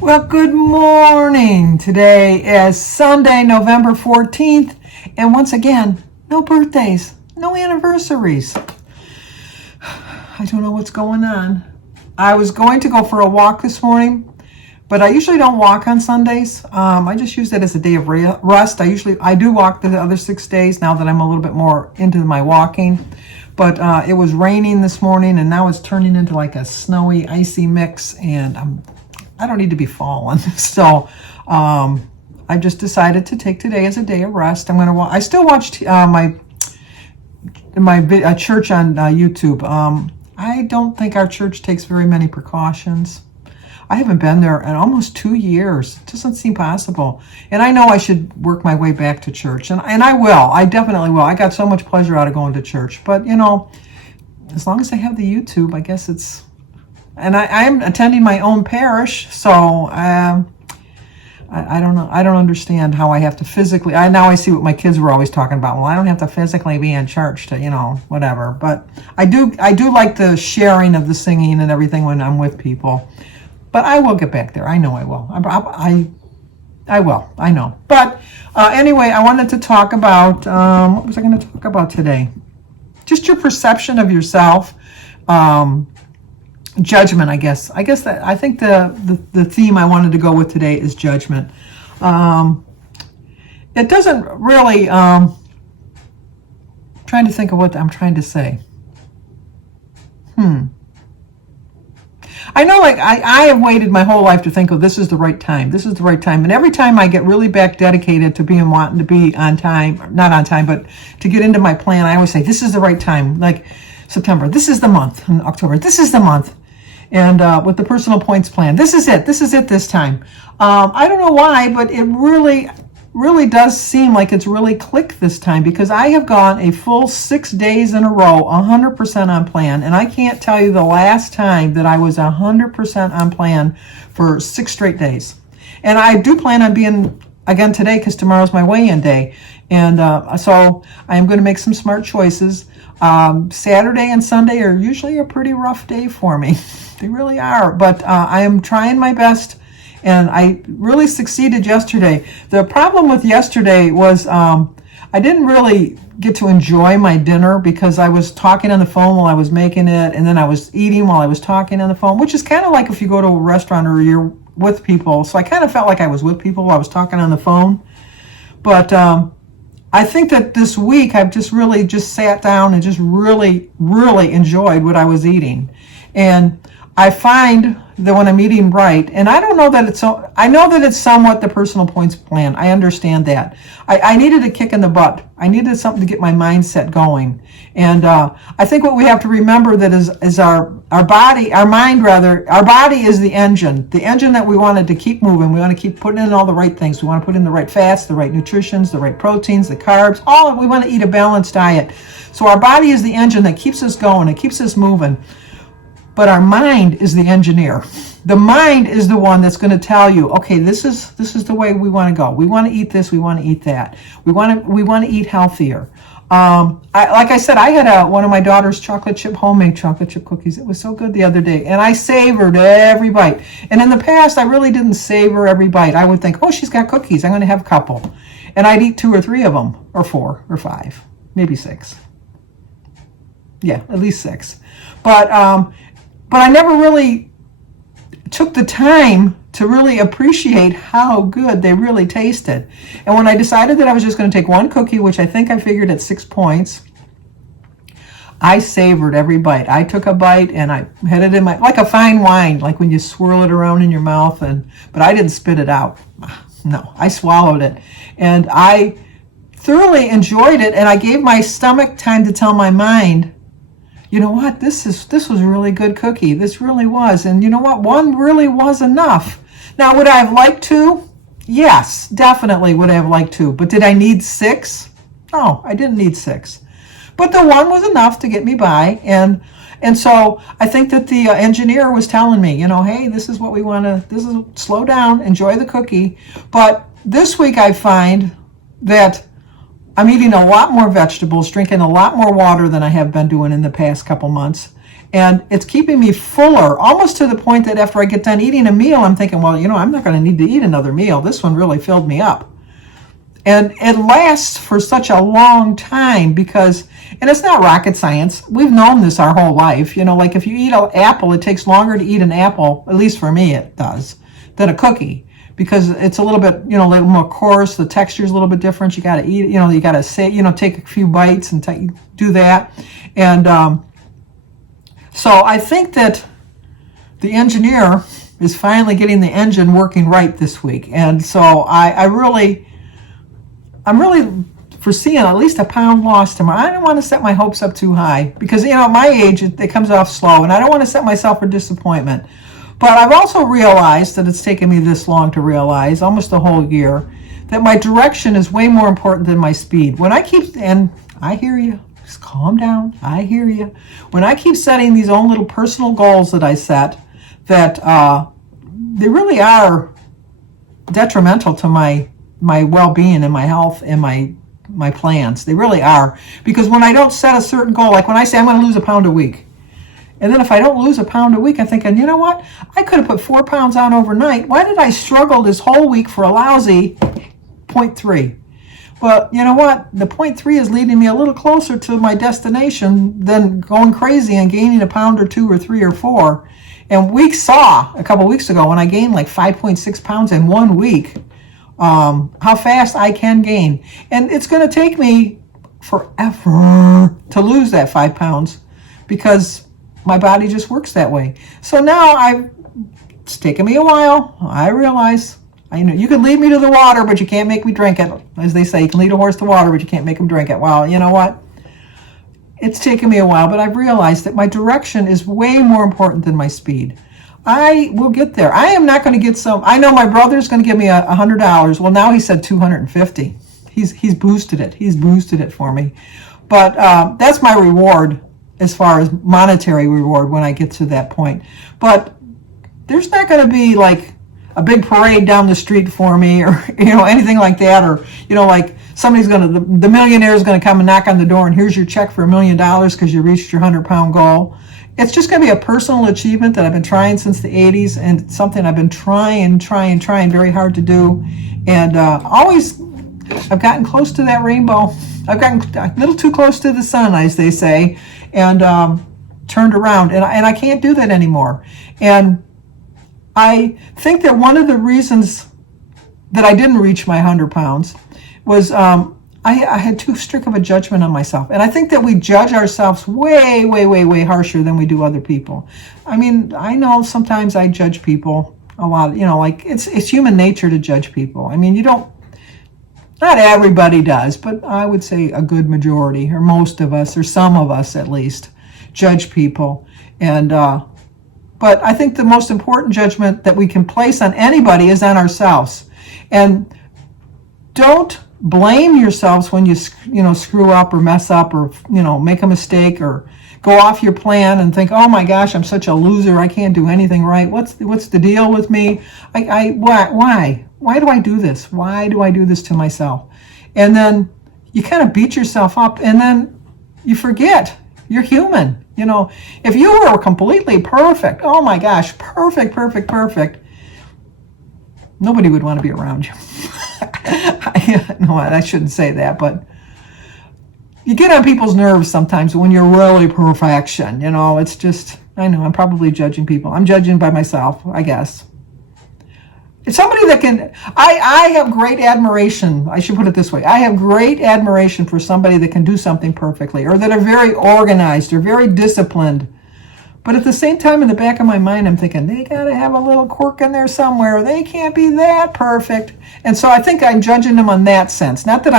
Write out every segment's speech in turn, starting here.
Well, good morning. Today is Sunday, November 14th, and once again, no birthdays, no anniversaries. I don't know what's going on. I was going to go for a walk this morning, but I usually don't walk on Sundays. I just use it as a day of rest. I do walk the other 6 days now that I'm a little bit more into my walking. But it was raining this morning, and now it's turning into like a snowy, icy mix, and I don't need to be falling. So I just decided to take today as a day of rest. I'm going to. I still watch my church on YouTube. I don't think our church takes very many precautions. I haven't been there in almost 2 years. It doesn't seem possible. And I know I should work my way back to church. And I will. I definitely will. I got so much pleasure out of going to church. But, you know, as long as I have the YouTube, I guess it's... And I'm attending my own parish, so I don't know. I don't understand how I have to physically... Now I see what my kids were always talking about. Well, I don't have to physically be in church to, you know, whatever. But I do like the sharing of the singing and everything when I'm with people. But I will get back there. I know I will. I will. I know. But anyway, I wanted to talk about... what was I going to talk about today? Just your perception of yourself. Judgment, I guess. I think the theme I wanted to go with today is judgment. It doesn't really... trying to think of what I'm trying to say. I know, like, I have waited my whole life to think, oh, this is the right time. This is the right time. And every time I get really back dedicated to wanting to be on time, not on time, but to get into my plan, I always say, this is the right time. Like September, this is the month. And October, this is the month. And with the personal points plan, this is it this time. I don't know why, but it really does seem like it's really clicked this time, because I have gone a full 6 days in a row 100% on plan, and I can't tell you the last time that I was 100% on plan for 6 straight days. And I do plan on being again today, because tomorrow's my weigh-in day, and so I am going to make some smart choices. Saturday and Sunday are usually a pretty rough day for me. They really are, but I am trying my best. And I really succeeded yesterday. The problem with yesterday was I didn't really get to enjoy my dinner, because I was talking on the phone while I was making it, and then I was eating while I was talking on the phone, which is kind of like if you go to a restaurant or you're with people. So I kind of felt like I was with people while I was talking on the phone. But I think that this week I've just really sat down and just really enjoyed what I was eating. And I find that when I'm eating right, and I don't know that it's so, I know that it's somewhat the personal points plan. I understand that. I needed a kick in the butt. I needed something to get my mindset going. And I think what we have to remember that is our body, our mind rather, our body is the engine that we wanted to keep moving. We want to keep putting in all the right things. We want to put in the right fats, the right nutritions, the right proteins, the carbs, we want to eat a balanced diet. So our body is the engine that keeps us going. It keeps us moving. But our mind is the engineer. The mind is the one that's going to tell you, okay, this is the way we want to go. We want to eat this. We want to eat that. We want to eat healthier. Like I said, I had one of my daughter's homemade chocolate chip cookies. It was so good the other day, and I savored every bite. And in the past, I really didn't savor every bite. I would think, oh, she's got cookies. I'm going to have a couple, and I'd eat 2 or 3 of them, or 4 or 5, maybe 6. Yeah, at least 6. But I never really took the time to really appreciate how good they really tasted. And when I decided that I was just going to take 1 cookie, which I think I figured at 6 points, I savored every bite. I took a bite and I had it in like a fine wine, like when you swirl it around in your mouth, but I didn't spit it out. No, I swallowed it. And I thoroughly enjoyed it, and I gave my stomach time to tell my mind, you know what, this was a really good cookie. This really was. And you know what, one really was enough. Now, would I have liked two? Yes, definitely would I have liked two. But did I need 6? No, I didn't need 6. But the one was enough to get me by. And so I think that the engineer was telling me, hey, this is what we want to, this is, slow down, enjoy the cookie. But this week I find that I'm eating a lot more vegetables, drinking a lot more water than I have been doing in the past couple months. And it's keeping me fuller, almost to the point that after I get done eating a meal, I'm thinking, well, I'm not going to need to eat another meal. This one really filled me up. And it lasts for such a long time because, and it's not rocket science. We've known this our whole life. Like if you eat an apple, it takes longer to eat an apple, at least for me it does, than a cookie. Because it's a little bit, a little more coarse. The texture is a little bit different. You got to eat, you got to say, take a few bites and do that. And so I think that the engineer is finally getting the engine working right this week. And so I'm really foreseeing at least a pound loss tomorrow. I don't want to set my hopes up too high because, at my age, it comes off slow. And I don't want to set myself for disappointment. But I've also realized that it's taken me this long to realize, almost a whole year, that my direction is way more important than my speed. And I hear you, just calm down, I hear you. When I keep setting these own little personal goals that I set, that they really are detrimental to my well-being and my health and my plans. They really are. Because when I don't set a certain goal, like when I say I'm going to lose a pound a week, and then if I don't lose a pound a week, I'm thinking, you know what? I could have put 4 pounds on overnight. Why did I struggle this whole week for a lousy 0.3? Well, you know what? The 0.3 is leading me a little closer to my destination than going crazy and gaining a pound or 2 or 3 or 4. And we saw a couple weeks ago when I gained like 5.6 pounds in 1 week, how fast I can gain. And it's going to take me forever to lose that 5 pounds because my body just works that way. So now it's taken me a while. I realize, you can lead me to the water, but you can't make me drink it. As they say, you can lead a horse to water, but you can't make him drink it. Well, you know what? It's taken me a while, but I've realized that my direction is way more important than my speed. I will get there. I am not going to get I know my brother's going to give me $100. Well, now he said $250. He's boosted it. He's boosted it for me. But that's my reward as far as monetary reward when I get to that point. But there's not going to be like a big parade down the street for me or, anything like that. Or, like somebody's the millionaire is going to come and knock on the door and here's your check for $1 million because you reached your 100-pound goal. It's just going to be a personal achievement that I've been trying since the 80s, and it's something I've been trying very hard to do. And I've gotten close to that rainbow. I've gotten a little too close to the sun, as they say, and turned around. And I can't do that anymore. And I think that one of the reasons that I didn't reach my 100 pounds was I had too strict of a judgment on myself. And I think that we judge ourselves way, way, way, way harsher than we do other people. I mean, I know sometimes I judge people a lot, like it's human nature to judge people. I mean, not everybody does, but I would say a good majority, or most of us, or some of us at least, judge people. And but I think the most important judgment that we can place on anybody is on ourselves. And don't blame yourselves when you screw up or mess up or make a mistake or go off your plan and think, oh my gosh, I'm such a loser, I can't do anything right. What's the deal with me? Why do I do this? Why do I do this to myself? And then you kind of beat yourself up, and then you forget you're human. If you were completely perfect, oh my gosh, perfect, nobody would want to be around you. No, I shouldn't say that, but you get on people's nerves sometimes when you're really perfection. It's just, I know, I'm probably judging people. I'm judging by myself, I guess. It's somebody that can, I have great admiration, I should put it this way, I have great admiration for somebody that can do something perfectly, or that are very organized, or very disciplined. But at the same time, in the back of my mind, I'm thinking, they got to have a little quirk in there somewhere. They can't be that perfect. And so I think I'm judging them on that sense. Not that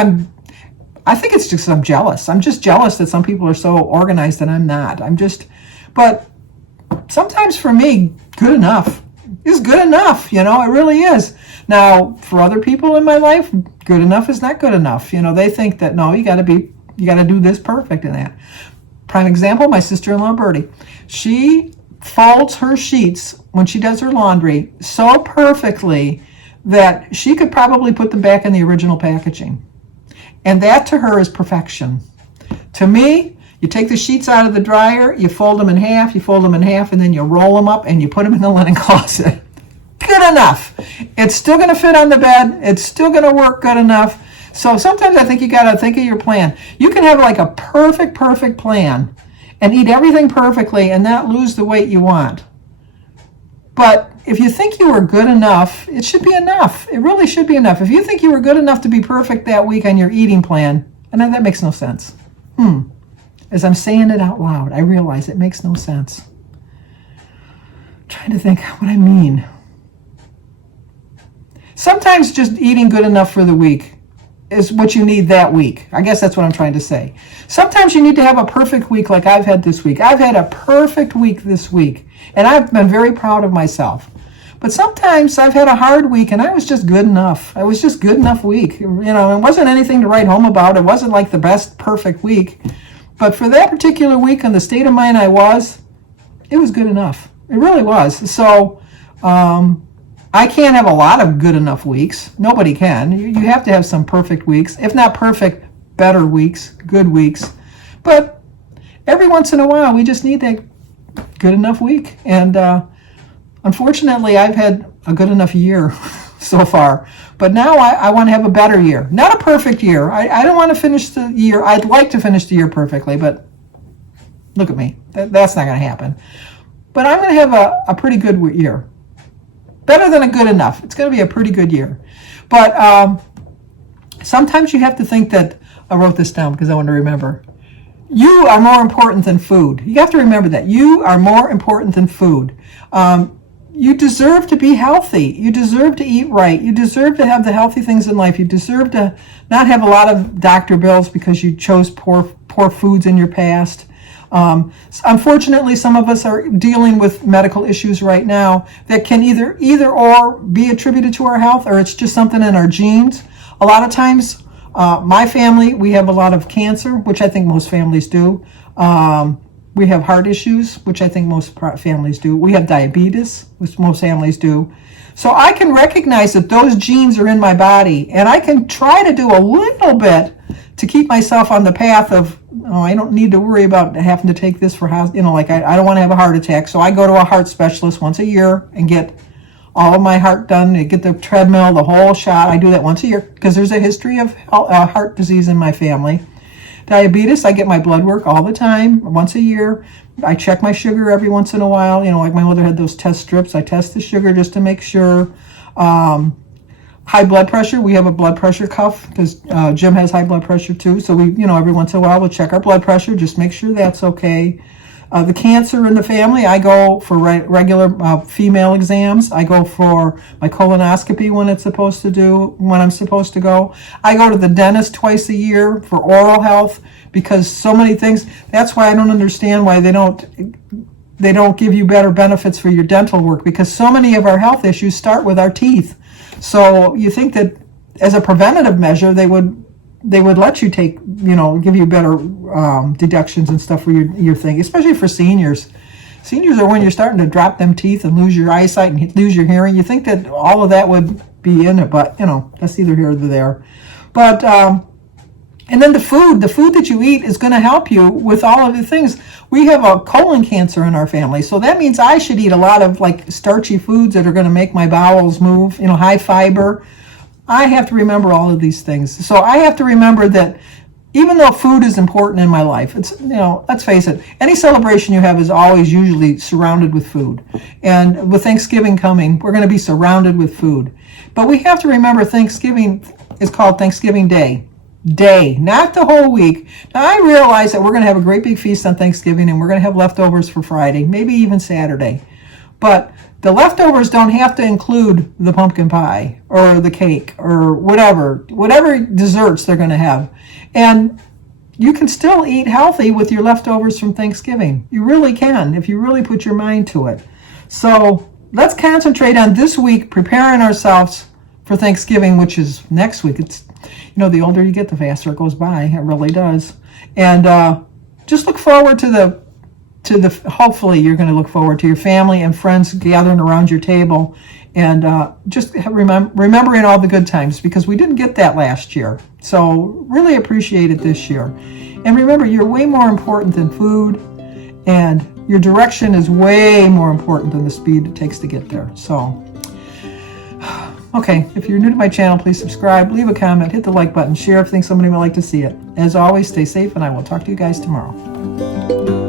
I think it's just I'm jealous. I'm just jealous that some people are so organized and I'm not. But sometimes for me, good enough is good enough. It really is. Now, for other people in my life, good enough is not good enough. They think that, no, you got to do this perfect and that. Prime example, my sister-in-law, Bertie. She folds her sheets when she does her laundry so perfectly that she could probably put them back in the original packaging. And that to her is perfection. To me, you take the sheets out of the dryer, you fold them in half, and then you roll them up and you put them in the linen closet. Good enough. It's still going to fit on the bed. It's still going to work good enough. So sometimes I think you got to think of your plan. You can have like a perfect plan and eat everything perfectly and not lose the weight you want. But if you think you were good enough, it should be enough. It really should be enough. If you think you were good enough to be perfect that week on your eating plan, and that makes no sense. As I'm saying it out loud, I realize it makes no sense. I'm trying to think what I mean. Sometimes just eating good enough for the week is what you need that week. I guess that's what I'm trying to say. Sometimes you need to have a perfect week like I've had this week. I've had a perfect week this week, and I've been very proud of myself. But sometimes I've had a hard week, and I was just good enough. I was just good enough week. It wasn't anything to write home about. It wasn't like the best perfect week. But for that particular week and the state of mind it was good enough. It really was. So, I can't have a lot of good enough weeks. Nobody can. You have to have some perfect weeks. If not perfect, better weeks, good weeks. But every once in a while, we just need that good enough week. And unfortunately, I've had a good enough year so far. But now I want to have a better year. Not a perfect year. I don't want to finish the year. I'd like to finish the year perfectly, but look at me. That's not going to happen. But I'm going to have a pretty good year. Better than a good enough. It's going to be a pretty good year. But sometimes you have to think that, I wrote this down because I want to remember. You are more important than food. You have to remember that. You are more important than food. You deserve to be healthy. You deserve to eat right. You deserve to have the healthy things in life. You deserve to not have a lot of doctor bills because you chose poor foods in your past. Unfortunately, some of us are dealing with medical issues right now that can either or be attributed to our health, or it's just something in our genes. A lot of times, my family, we have a lot of cancer, which I think most families do. We have heart issues, which I think most families do. We have diabetes, which most families do. So I can recognize that those genes are in my body, and I can try to do a little bit to keep myself on the path of, I don't need to worry about having to take this for, I don't want to have a heart attack. So I go to a heart specialist once a year and get all of my heart done. I get the treadmill, the whole shot. I do that once a year because there's a history of heart disease in my family. Diabetes, I get my blood work all the time, once a year. I check my sugar every once in a while. Like my mother had those test strips. I test the sugar just to make sure. High blood pressure, we have a blood pressure cuff because Jim has high blood pressure too. So we, every once in a while we'll check our blood pressure, just make sure that's okay. The cancer in the family, I go for regular female exams. I go for my colonoscopy when I'm supposed to go. I go to the dentist twice a year for oral health because so many things. That's why I don't understand why they don't give you better benefits for your dental work, because so many of our health issues start with our teeth. So you think that as a preventative measure, they would let you take, give you better deductions and stuff for your thing, especially for seniors. Seniors are when you're starting to drop them teeth and lose your eyesight and lose your hearing. You think that all of that would be in it, but, that's neither here nor there. But, and then the food that you eat is going to help you with all of the things. We have a colon cancer in our family, so that means I should eat a lot of starchy foods that are going to make my bowels move, high fiber. I have to remember all of these things. So I have to remember that even though food is important in my life, it's, let's face it, any celebration you have is always usually surrounded with food. And with Thanksgiving coming, we're going to be surrounded with food. But we have to remember Thanksgiving is called Thanksgiving Day. day, not the whole week. Now, I realize that we're going to have a great big feast on Thanksgiving, and we're going to have leftovers for Friday, maybe even Saturday. But the leftovers don't have to include the pumpkin pie or the cake or whatever desserts they're going to have. And you can still eat healthy with your leftovers from Thanksgiving. You really can if you really put your mind to it. So let's concentrate on this week preparing ourselves for Thanksgiving, which is next week. It's, the older you get, the faster it goes by. It really does. And just look forward to the hopefully you're going to look forward to your family and friends gathering around your table, and just remembering all the good times, because we didn't get that last year. So really appreciate it this year. And remember, you're way more important than food, and your direction is way more important than the speed it takes to get there. So, okay, if you're new to my channel, please subscribe, leave a comment, hit the like button, share if you think somebody would like to see it. As always, stay safe, and I will talk to you guys tomorrow.